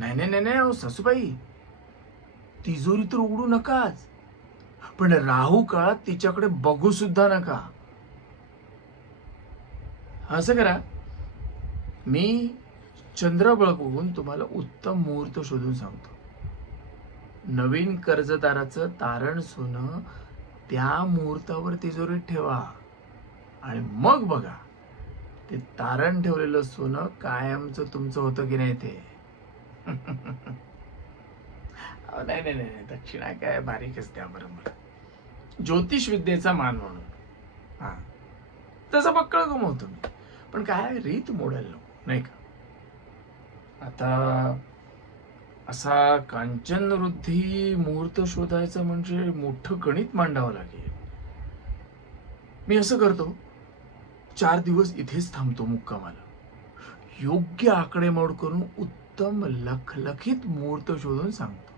नाही नाही नाही नाही अहो सासूबाई, तिजोरी तर उघडू नकाच, पण राहू काळात तिच्याकडे बघू सुद्धा नका. असं करा, मी चंद्रबळ बघून तुम्हाला उत्तम मुहूर्त शोधून सांगतो. नवीन कर्जदाराचं तारण सोनं त्या मुहूर्तावर तिजोरीत ठेवा आणि मग बघा ते तारण ठेवलेलं सोनं कायमचं तुमचं होतं की नाही ते. अहो, नाही नाही नाही दक्षिणा काय बारीकच द्या बरोबर, ज्योतिष विद्येचा मान म्हणून. हा, तसं बक्कळ गमवतो मी, पण काय रीत मोडायला नको नाही का. आता असा कांचन वृद्धी मुहूर्त शोधायचा म्हणजे मोठं गणित मांडावं लागेल. मी असं करतो, 4 दिवस इथेच थांबतो मुक्कामाला, योग्य आकडेमोड करून उत्तम लखलखित मुहूर्त शोधून सांगतो.